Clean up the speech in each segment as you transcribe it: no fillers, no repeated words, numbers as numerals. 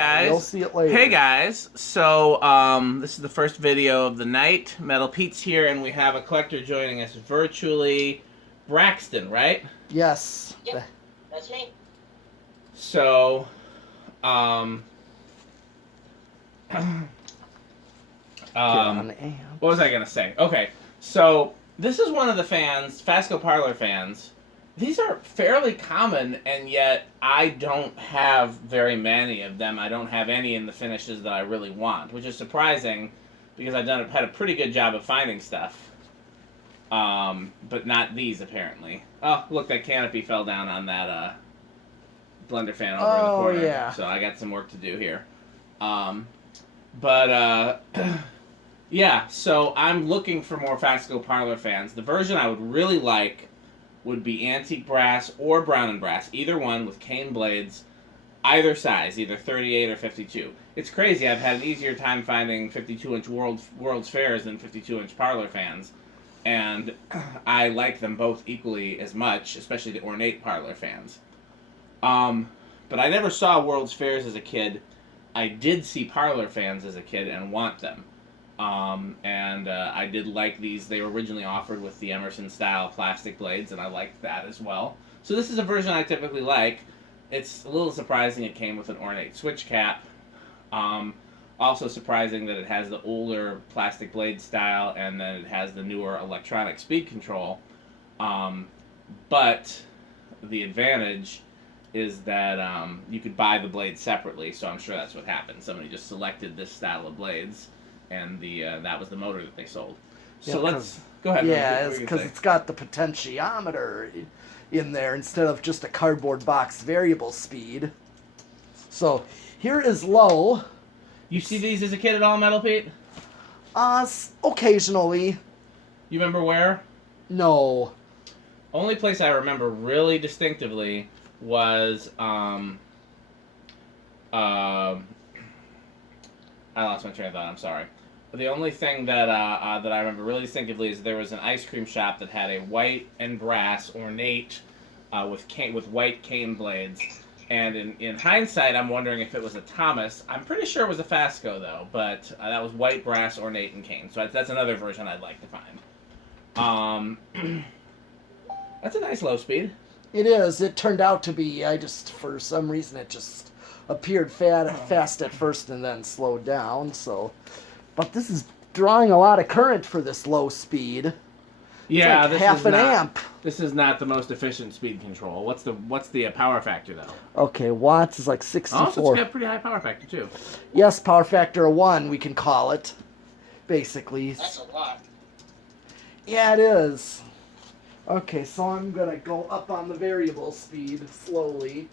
Guys, you'll see it later. hey guys, so this is the first video of the night. Metal Pete's here, and we have a collector joining us virtually. Braxton, right? Yes. Yep, that's me. So, what was I gonna say? Okay, so this is one of the fans, Fasco Parlour-fans. These are fairly common, and yet I don't have very many of them. I don't have any in the finishes that I really want, which is surprising because I've had a pretty good job of finding stuff. But not these, apparently. Oh, look, that canopy fell down on that blender fan over in the corner. Yeah. So I got some work to do here. Yeah, so I'm looking for more Fasco Parlour fans. The version I would really like would be antique brass or brown and brass, either one with cane blades, either size, either 38 or 52. It's crazy. I've had an easier time finding 52-inch World's Fairs than 52-inch Parlour fans, and I like them both equally as much, especially the ornate Parlour fans. But I never saw World's Fairs as a kid. I did see Parlour fans as a kid and want them. I did like these. They were originally offered with the Emerson style plastic blades, and I liked that as well. So this is a version I typically like. It's a little surprising it came with an ornate switch cap. Also surprising that it has the older plastic blade style, and then it has the newer electronic speed control. But the advantage is that you could buy the blades separately, so I'm sure that's what happened. Somebody just selected this style of blades, and that was the motor that they sold. So Yeah, let's go ahead. Yeah, because it's got the potentiometer in there instead of just a cardboard box variable speed. So here is low. You see these as a kid at all, Metal Pete? Occasionally. You remember where? No. Only place I remember really distinctively was I lost my train of thought. I'm sorry. The only thing that that I remember really distinctively is there was an ice cream shop that had a white and brass ornate with white cane blades. And in hindsight, I'm wondering if it was a Thomas. I'm pretty sure it was a Fasco though, but that was white, brass, ornate, and cane. So that's another version I'd like to find. That's a nice low speed. It is. It turned out to be. For some reason, it just appeared fast at first and then slowed down. So, but this is drawing a lot of current for this low speed. Yeah, it's like this half is an not, amp. This is not the most efficient speed control. What's the power factor though? Okay, watts is like 64. Oh, so it's got a pretty high power factor too. Yes, power factor of 1, we can call it. Basically. That's a lot. Yeah, it is. Okay, so I'm gonna go up on the variable speed slowly.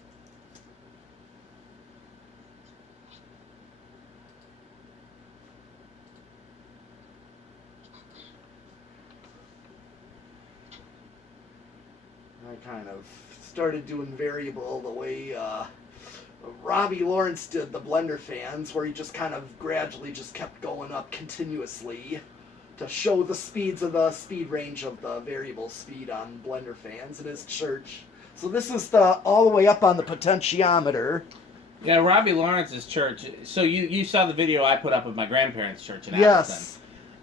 I kind of started doing variable the way Robbie Lawrence did the blender fans, where he just kind of gradually just kept going up continuously to show the speeds of the speed range of the variable speed on blender fans in his church. So this is all the way up on the potentiometer. Yeah, Robbie Lawrence's church. So you saw the video I put up of my grandparents' church in Appleton. Yes.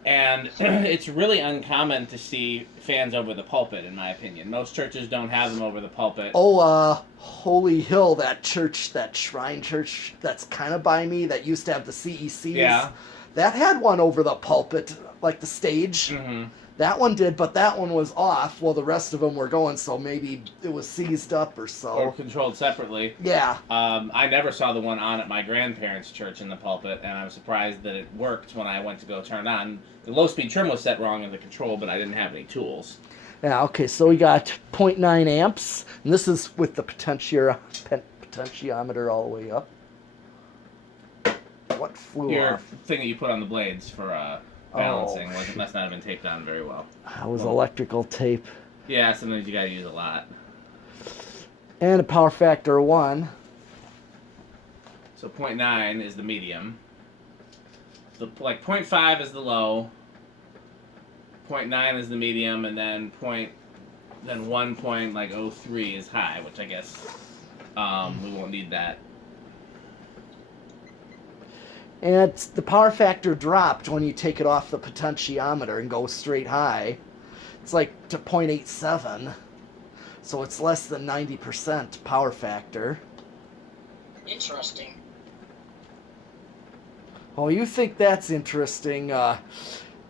And it's really uncommon to see fans over the pulpit, in my opinion. Most churches don't have them over the pulpit. Oh, Holy Hill, that church, that shrine church that's kind of by me, that used to have the CECs. Yeah. That had one over the pulpit, like the stage. Mm-hmm. That one did, but that one was off while the rest of them were going, so maybe it was seized up or so. Or controlled separately. Yeah. I never saw the one on at my grandparents' church in the pulpit, and I was surprised that it worked when I went to go turn it on. The low-speed trim was set wrong in the control, but I didn't have any tools. Yeah, okay, so we got 0.9 amps, and this is with the potentiometer all the way up. What flew Your off? thing that you put on the blades for balancing must not have been taped on very well. That was electrical tape. Yeah, sometimes you gotta use a lot. And a power factor of 1. So 0.9 is the medium. So like 0.5 is the low. 0.9 is the medium, and then 1.03 is high, which I guess we won't need that. And the power factor dropped when you take it off the potentiometer and go straight high. It's like to 0.87, so it's less than 90% power factor. Interesting. Oh, you think that's interesting?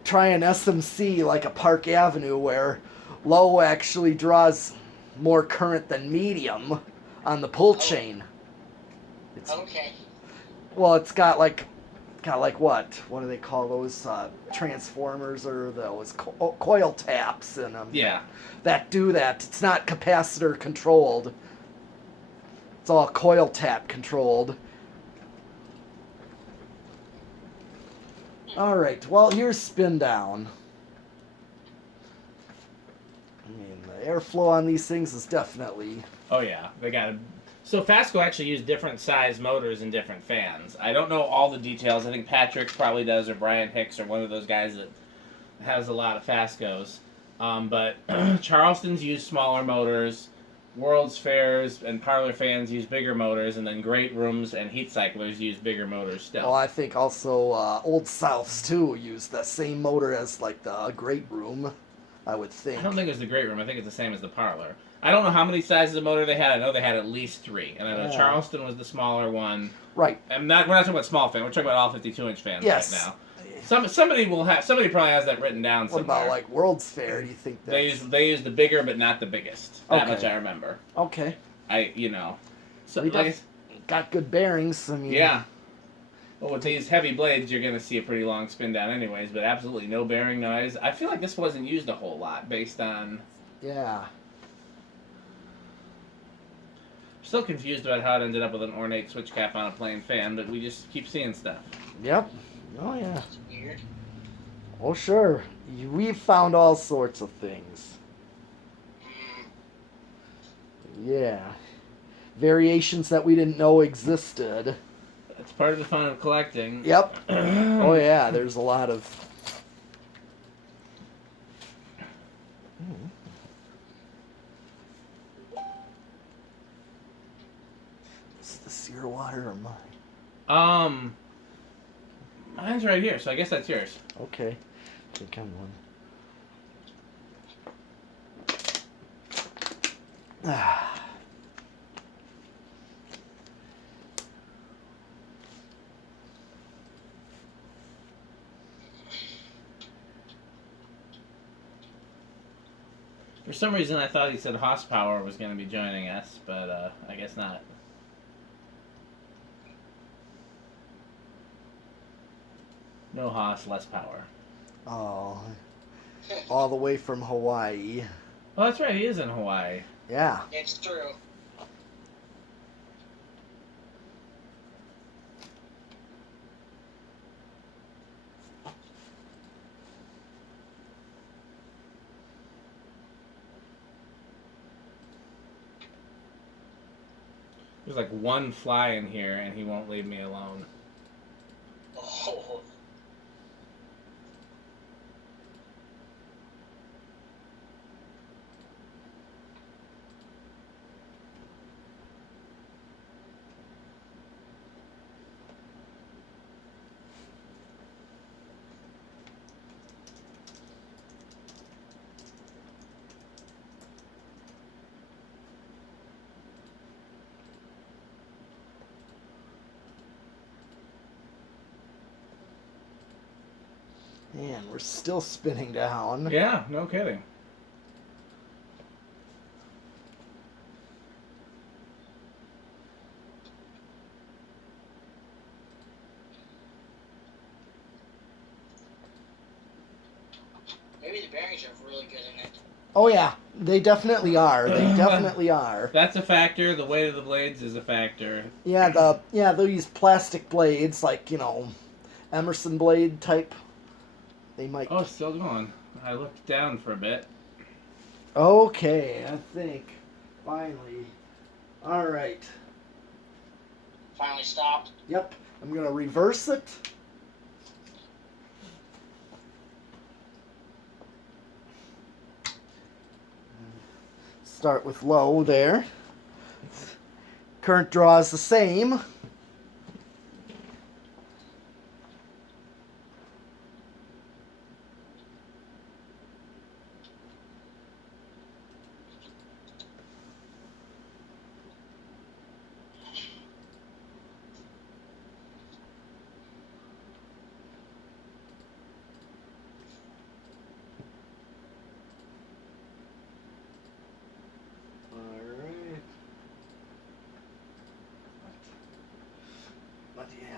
Try an SMC like a Park Avenue where low actually draws more current than medium on the pull chain. Okay. Well, it's got like what? What do they call those transformers or those coil taps in them? Yeah. That do that. It's not capacitor controlled. It's all coil tap controlled. All right. Well, here's spin down. I mean, the airflow on these things is definitely. Oh yeah, they got it. So Fasco actually used different size motors and different fans. I don't know all the details. I think Patrick probably does, or Brian Hicks, or one of those guys that has a lot of Fascos. But Charleston's use smaller motors. World's Fairs and Parlor Fans use bigger motors, and then Great Rooms and Heat Cyclers use bigger motors still. Well, I think also Old Souths too use the same motor as like the Great Room. I would think. I don't think it was the Great Room. I think it's the same as the Parlor. I don't know how many sizes of motor they had. I know they had at least 3, and I know Charleston was the smaller one. Right. We're not talking about small fan. We're talking about all 52-inch fans yes. right now. Somebody probably has that written down somewhere. What about like World's Fair? Do you think that's... They use the bigger but not the biggest. That much I remember. Okay. So well, got good bearings. I mean. Yeah. Well, with these heavy blades, you're gonna see a pretty long spin down, anyways. But absolutely no bearing noise. I feel like this wasn't used a whole lot based on. Yeah. Still confused about how it ended up with an ornate switch cap on a plain fan, but we just keep seeing stuff. Yep. Oh yeah. That's weird. Oh sure. We've found all sorts of things. Yeah. Variations that we didn't know existed. That's part of the fun of collecting. Yep. Oh yeah, there's a lot of... Is this your water or mine? Mine's right here, so I guess that's yours. Okay. I think I'm one. For some reason, I thought he said Horsepower was going to be joining us, but I guess not. No Haas, less power. Oh. All the way from Hawaii. Oh, that's right. He is in Hawaii. Yeah. It's true. There's like one fly in here, and he won't leave me alone. Oh. Man, we're still spinning down. Yeah, no kidding. Maybe the bearings are really good in it. Oh yeah, they definitely are. They definitely are. That's a factor. The weight of the blades is a factor. Yeah, they'll use plastic blades, like, Emerson blade type. They might... Oh, it's still going. I looked down for a bit. Okay, I think. Finally. Alright. Finally stopped. Yep, I'm going to reverse it. Start with low there. Current draw is the same.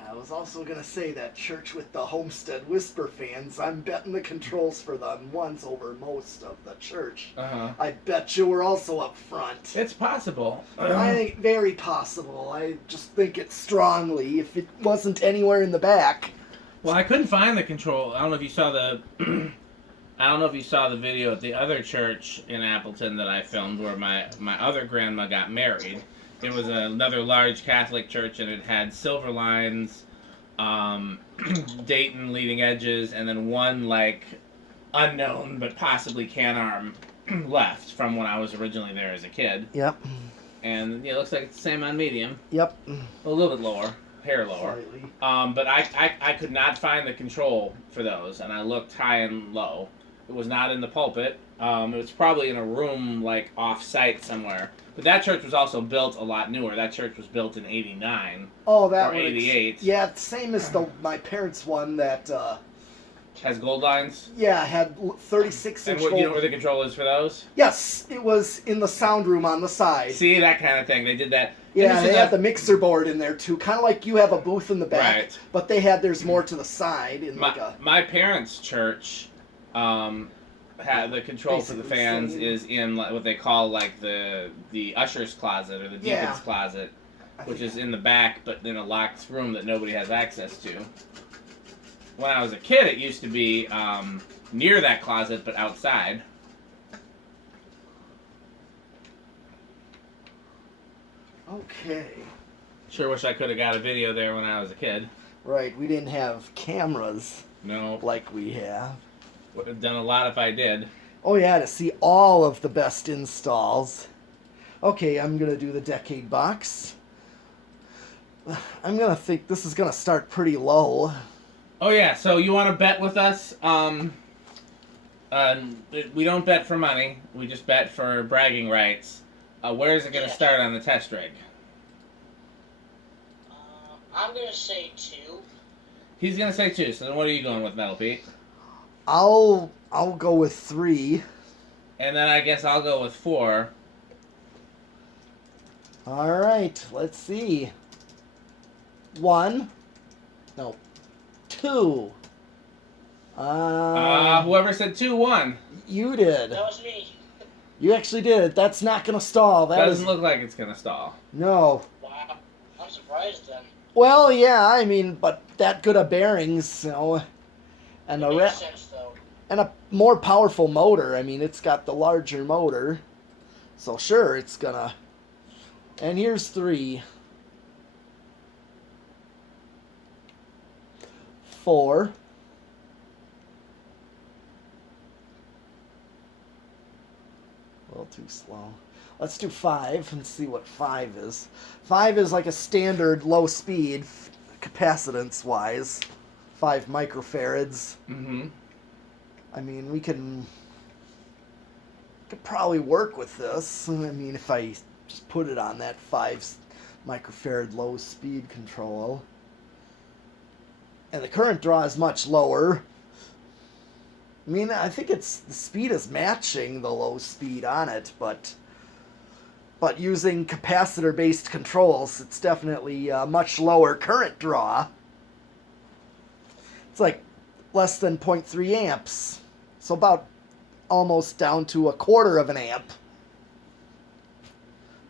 I was also gonna say that church with the Homestead Whisper fans. I'm betting the controls for them ones over most of the church. I bet you were also up front. It's possible. I think very possible. I just think it strongly. If it wasn't anywhere in the back. Well, I couldn't find the control. I don't know if you saw the. I don't know if you saw the video at the other church in Appleton that I filmed where my other grandma got married. It was another large Catholic church, and it had silver lines, Dayton leading edges, and then one like unknown but possibly can arm left from when I was originally there as a kid. Yep. And yeah, it looks like it's the same on medium. Yep. A little bit lower, hair lower. Slightly. But I could not find the control for those, and I looked high and low. It was not in the pulpit. It was probably in a room like off-site somewhere. But that church was also built a lot newer. That church was built in '89 Oh, that or '88. yeah, same as my parents' one that. Has gold lines. Yeah, had 36 And inch. you know where the control is for those? Yes, it was in the sound room on the side. See, that kind of thing. They did that. Yeah, they had the mixer board in there too, kind of like you have a booth in the back. Right. But they had theirs more to the side in my parents' church. Had the control for the fans is in what they call like the usher's closet or the deacon's closet, which is in the back, but in a locked room that nobody has access to. When I was a kid, it used to be near that closet, but outside. Okay. Sure wish I could have got a video there when I was a kid. Right, we didn't have cameras. No. Like we have. Would have done a lot if I did. Oh yeah, to see all of the best installs. Okay, I'm going to do the decade box. I'm going to think this is going to start pretty low. Oh yeah, so you want to bet with us? We don't bet for money. We just bet for bragging rights. Where is it going to start on the test rig? I'm going to say 2. He's going to say 2, so then what are you going with, Metal Pete? I'll go with 3. And then I guess I'll go with 4. All right, let's see. 1. No. 2. Whoever said 2 won. You did. That was me. You actually did it. That's not going to stall. That doesn't look like it's going to stall. No. Wow. I'm surprised then. Well, yeah, I mean, but that good of bearings, you know, and It makes sense, though. and a more powerful motor. I mean, it's got the larger motor. So sure, it's gonna. And here's 3. 4. A little too slow. Let's do 5 and see what 5 is. 5 is like a standard low speed capacitance wise. 5 microfarads. Mm-hmm. I mean, we could probably work with this. I mean, if I just put it on that 5 microfarad low speed control. And the current draw is much lower. I mean, I think the speed is matching the low speed on it, but using capacitor-based controls, it's definitely a much lower current draw. It's like less than 0.3 amps. So about almost down to a quarter of an amp.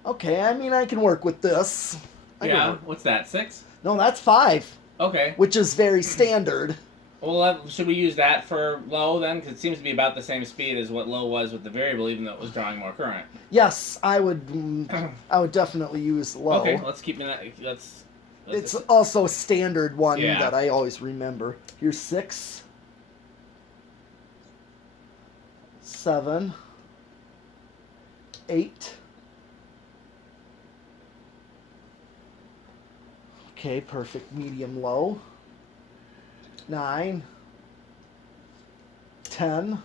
Okay, I mean, I can work with this. What's that, 6? No, that's 5. Okay. Which is very standard. Well, should we use that for low then? Because it seems to be about the same speed as what low was with the variable, even though it was drawing more current. Yes, I would definitely use low. Okay, let's keep that. It's also a standard one Yeah. that I always remember. Here's 6. 7. 8. Okay, perfect medium low. 9. 10.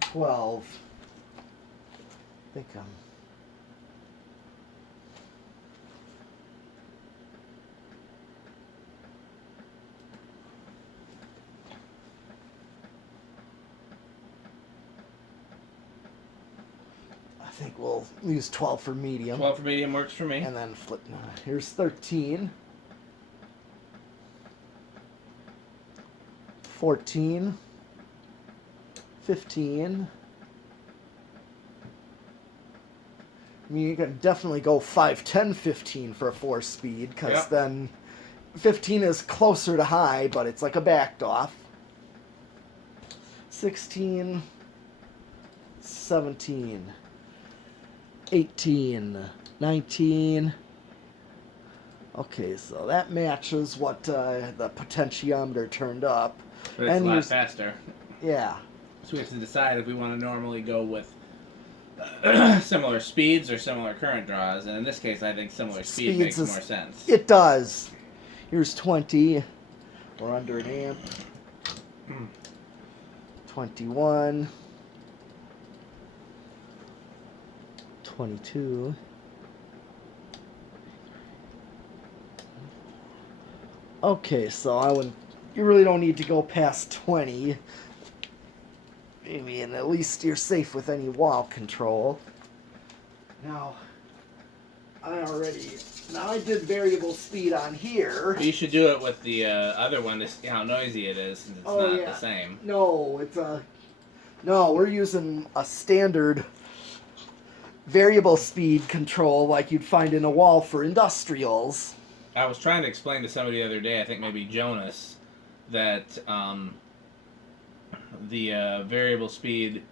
12. I think I'm... think we'll use 12 for medium. 12 for medium works for me. And then flip. Here's 13. 14. 15. I mean, you can definitely go 5, 10, 15 for a 4-speed, because Yep. then 15 is closer to high, but it's like a backed off. 16, 17, 18, 19. Okay, so that matches what the potentiometer turned up. But it's and a lot here's- faster. Yeah. So we have to decide if we want to normally go with similar speeds or similar current draws. And in this case, I think similar speed makes Speeds more is- sense. It does. Here's 20. We're under an amp. 21. 22. Okay, so I would. You really don't need to go past 20. I mean, at least you're safe with any wall control. Now, Now I did variable speed on here. You should do it with the other one to see how noisy it is, since it's Oh, not yeah. the same. No, No, we're using a standard variable speed control like you'd find in a wall for industrials. I was trying to explain to somebody the other day, I think maybe Jonas, that the variable speed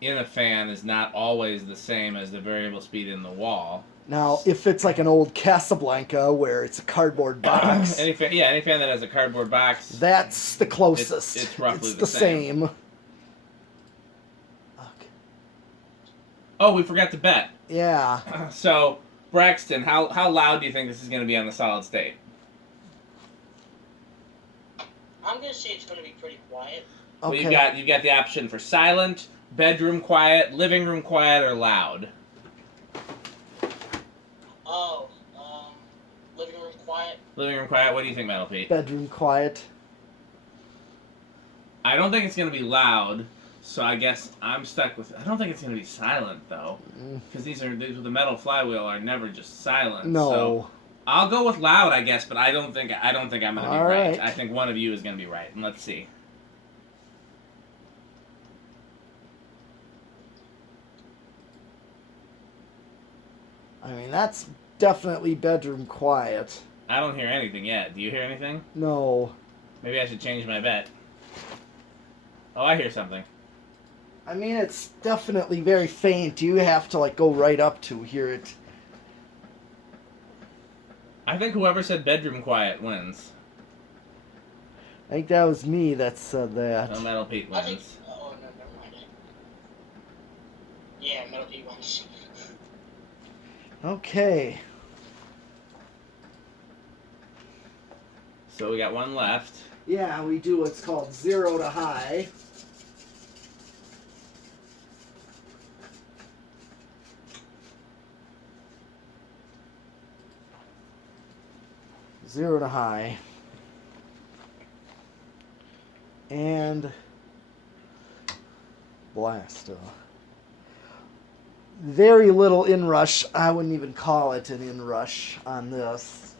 in a fan is not always the same as the variable speed in the wall. Now, if it's like an old Casablanca where it's a cardboard box, any fan that has a cardboard box, that's the closest. It's roughly the the same. Okay. Oh, we forgot to bet. Yeah. So, Braxton, how loud do you think this is going to be on the solid state? I'm gonna say it's gonna be pretty quiet. Well, Okay. you've got the option for silent, bedroom quiet, living room quiet, or loud. Oh, living room quiet. Living room quiet. What do you think, Metal Pete? Bedroom quiet. I don't think it's going to be loud, so I guess I'm stuck with. I don't think it's going to be silent though, because these with the metal flywheel are never just silent. No. So I'll go with loud, I guess, but I don't think I'm going to be All right. right. I think one of you is going to be right, and let's see. I mean, that's definitely bedroom quiet. I don't hear anything yet. Do you hear anything? No. Maybe I should change my bet. Oh, I hear something. I mean, it's definitely very faint. You have to, like, go right up to hear it. I think whoever said bedroom quiet wins. I think that was me that said that. No, Metal Pete I think. wins. Oh no, never mind. Yeah, Metal P wins. Okay. So we got one left. Yeah, we do what's called 0 to high. Zero to high. And blast. Very little inrush. I wouldn't even call it an inrush on this.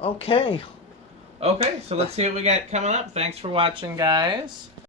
Okay. Okay, so let's see what we got coming up. Thanks for watching, guys.